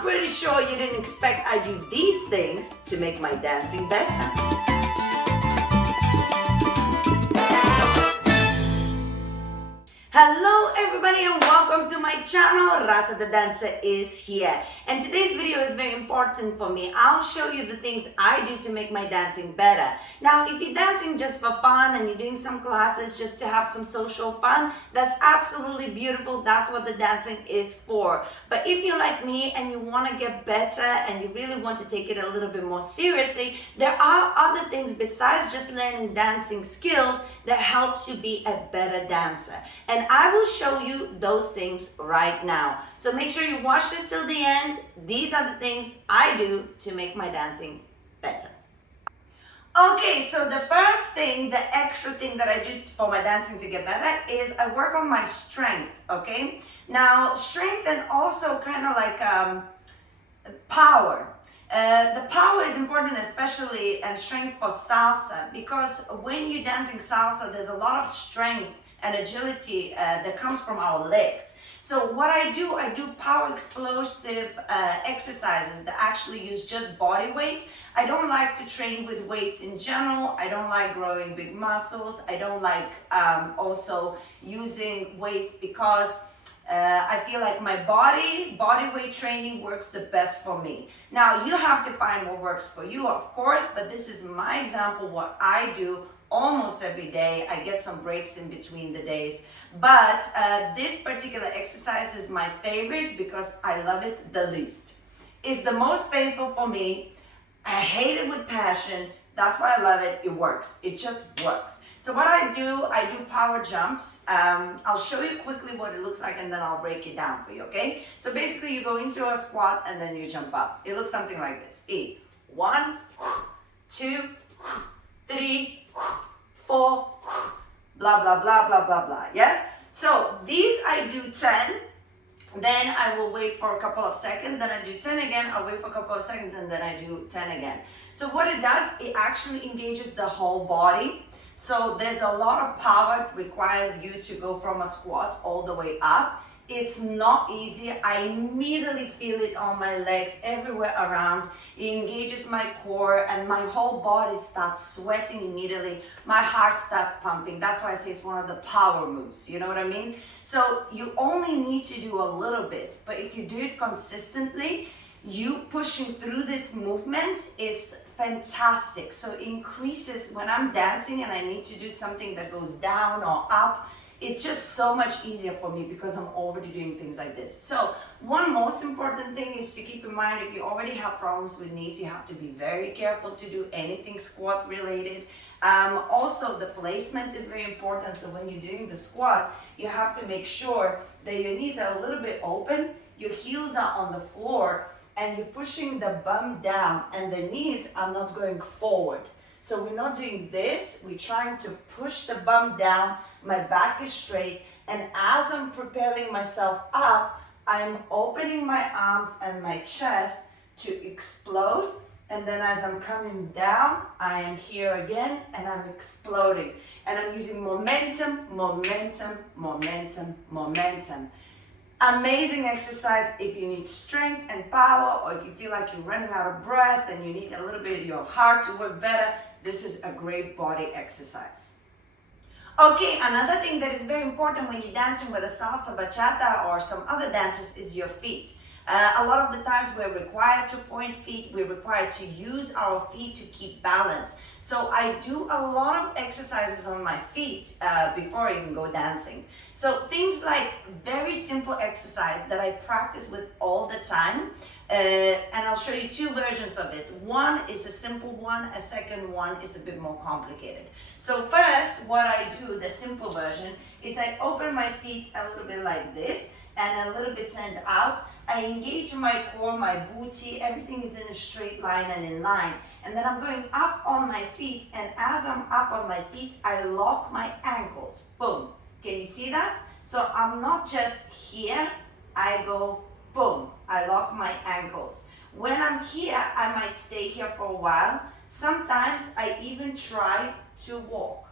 pretty sure you didn't expect I do these things to make my dancing better. Hello everybody and welcome to my channel. Rasa the dancer is here, and today's video is very important for me. I'll show you the things I do to make my dancing better. Now, if you're dancing just for fun and you're doing some classes just to have some social fun, that's absolutely beautiful. That's what the dancing is for. But if you're like me and you want to get better and you really want to take it a little bit more seriously, there are other things besides just learning dancing skills that helps you be a better dancer. And I will show you those things right now. So make sure you watch this till the end. These are the things I do to make my dancing better. Okay, so the first thing, the extra thing that I do for my dancing to get better is I work on my strength, okay? Now, strength and also kind of like power. The power is important, especially and strength for salsa, because when you're dancing salsa, there's a lot of strength and agility that comes from our legs. So what I do power explosive exercises that actually use just body weight. I don't like to train with weights in general. I don't like growing big muscles. I don't like also using weights because I feel like my body weight training works the best for me. Now, you have to find what works for you, of course, but this is my example, what I do almost every day. I get some breaks in between the days, but this particular exercise is my favorite because I love it the least. It's the most painful for me. I hate it with passion. That's why I love it. It works. It just works. So what I do power jumps. I'll show you quickly what it looks like and then I'll break it down for you, okay? So basically you go into a squat and then you jump up. It looks something like this. 1, 2, 3, 4, blah, blah, blah, blah, blah, blah. Yes? So these I do 10. Then I will wait for a couple of seconds. Then I do 10 again. I'll wait for a couple of seconds and then I do 10 again. So what it does, it actually engages the whole body. So there's a lot of power it requires you to go from a squat all the way up. It's not easy. I immediately feel it on my legs, everywhere around. It engages my core and my whole body starts sweating immediately. My heart starts pumping. That's why I say it's one of the power moves. You know what I mean? So you only need to do a little bit, but if you do it consistently, you pushing through this movement is fantastic. So it increases when I'm dancing and I need to do something that goes down or up. It's just so much easier for me because I'm already doing things like this. So one most important thing is to keep in mind, if you already have problems with knees, you have to be very careful to do anything squat related. Also, the placement is very important. So when you're doing the squat, you have to make sure that your knees are a little bit open, your heels are on the floor, and you're pushing the bum down and the knees are not going forward. So we're not doing this, we're trying to push the bum down, my back is straight, and as I'm propelling myself up, I'm opening my arms and my chest to explode, and then as I'm coming down, I am here again, and I'm exploding. And I'm using momentum, momentum, momentum, momentum. Amazing exercise if you need strength and power, or if you feel like you're running out of breath and you need a little bit of your heart to work better. This is a great body exercise. Okay, another thing that is very important when you're dancing with a salsa, bachata, or some other dances is your feet. A lot of the times we're required to point feet, we're required to use our feet to keep balance. So I do a lot of exercises on my feet before I even go dancing. So things like very simple exercise that I practice with all the time. And I'll show you two versions of it. One is a simple one, a second one is a bit more complicated. So first, what I do, the simple version, is I open my feet a little bit like this and a little bit turned out. I engage my core, my booty, everything is in a straight line and in line. And then I'm going up on my feet, and as I'm up on my feet, I lock my ankles. Boom. Can you see that? So I'm not just here, I go boom, I lock my ankles. When I'm here, I might stay here for a while. Sometimes I even try to walk.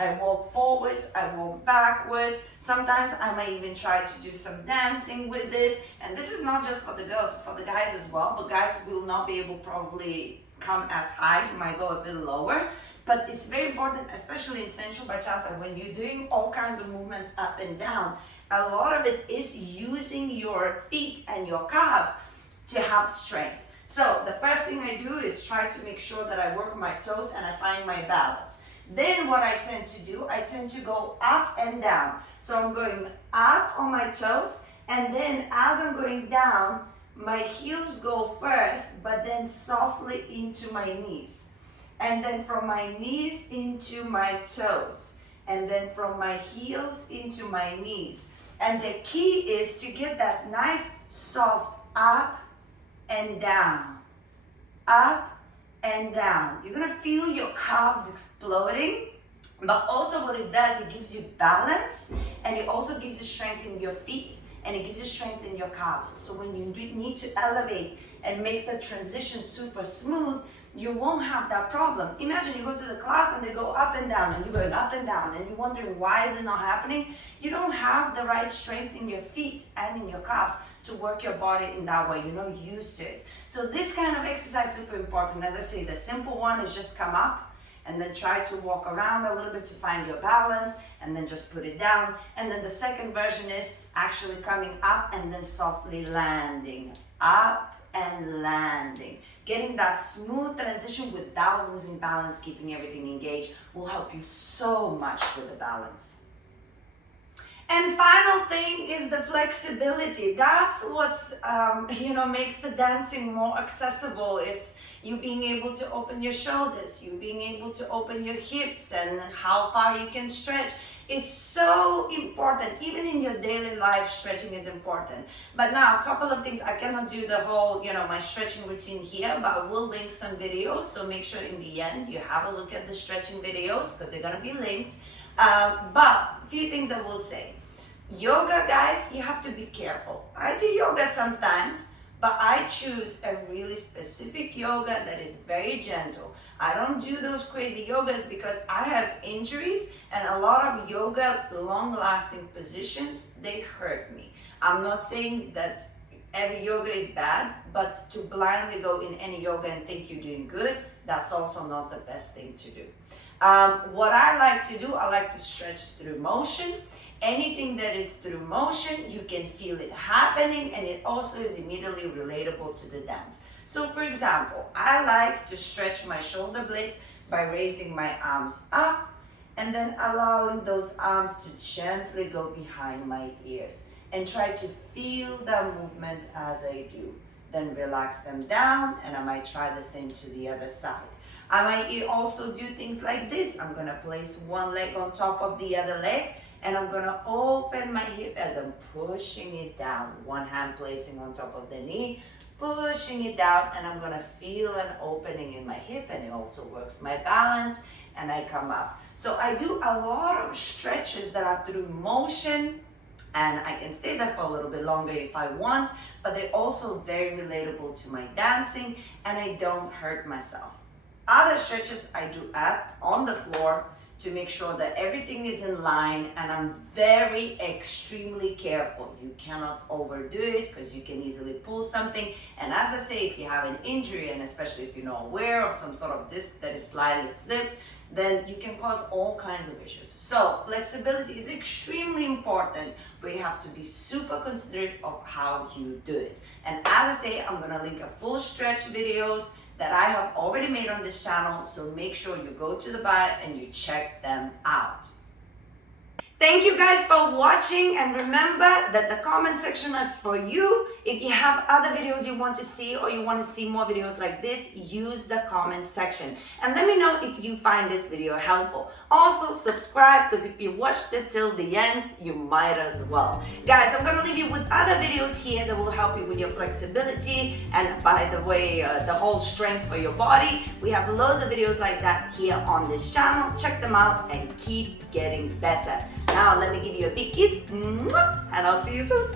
I walk forwards, I walk backwards. Sometimes I might even try to do some dancing with this. And this is not just for the girls, it's for the guys as well. But guys will not be able probably come as high, you might go a bit lower. But it's very important, especially in Central Bachata, when you're doing all kinds of movements up and down, a lot of it is using your feet and your calves to have strength. So the first thing I do is try to make sure that I work my toes and I find my balance. Then what I tend to do, I tend to go up and down. So I'm going up on my toes, and then as I'm going down, my heels go first, but then softly into my knees. And then from my knees into my toes. And then from my heels into my knees. And the key is to get that nice soft up and down. Up and down. You're gonna feel your calves exploding, but also what it does, it gives you balance, and it also gives you strength in your feet, and it gives you strength in your calves. So when you need to elevate and make the transition super smooth, you won't have that problem. Imagine you go to the class and they go up and down, and you're going up and down, and you're wondering why is it not happening? You don't have the right strength in your feet and in your calves to work your body in that way. You're not used to it. So this kind of exercise is super important. As I say, the simple one is just come up and then try to walk around a little bit to find your balance, and then just put it down. And then the second version is actually coming up and then softly landing. Up and landing. Getting that smooth transition without losing balance, keeping everything engaged, will help you so much with the balance. And final thing is the flexibility. That's what's makes the dancing more accessible. Is you being able to open your shoulders, you being able to open your hips, and how far you can stretch. It's so important. Even in your daily life, stretching is important. But now, a couple of things. I cannot do the whole, my stretching routine here, but I will link some videos. So make sure in the end you have a look at the stretching videos, because they're gonna be linked. But a few things I will say. Yoga, guys, you have to be careful. I do yoga sometimes, but I choose a really specific yoga that is very gentle. I don't do those crazy yogas because I have injuries, and a lot of yoga, long-lasting positions, they hurt me. I'm not saying that every yoga is bad, but to blindly go in any yoga and think you're doing good, that's also not the best thing to do. What I like to do, I like to stretch through motion. Anything that is through motion, you can feel it happening, and it also is immediately relatable to the dance. So for example, I like to stretch my shoulder blades by raising my arms up and then allowing those arms to gently go behind my ears, and try to feel the movement as I do. Then relax them down, and I might try the same to the other side. I might also do things like this. I'm gonna place one leg on top of the other leg, and I'm gonna open my hip as I'm pushing it down. One hand placing on top of the knee, pushing it down, and I'm gonna feel an opening in my hip, and it also works my balance, and I come up. So I do a lot of stretches that are through motion, and I can stay there for a little bit longer if I want, but they're also very relatable to my dancing, and I don't hurt myself. Other stretches I do on the floor to make sure that everything is in line, and I'm very extremely careful. You cannot overdo it because you can easily pull something. And as I say, if you have an injury, and especially if you're not aware of some sort of disc that is slightly slipped, then you can cause all kinds of issues. So flexibility is extremely important, but you have to be super considerate of how you do it. And as I say, I'm gonna link a full stretch videos that I have already made on this channel, so make sure you go to the bio and you check them out. Thank you guys for watching, and remember that the comment section is for you. If you have other videos you want to see, or you want to see more videos like this, use the comment section. And let me know if you find this video helpful. Also, subscribe, because if you watched it till the end, you might as well. Guys, I'm going to leave you with other videos here that will help you with your flexibility, and by the way, the whole strength for your body. We have loads of videos like that here on this channel. Check them out and keep getting better. Now let me give you a big kiss, and I'll see you soon.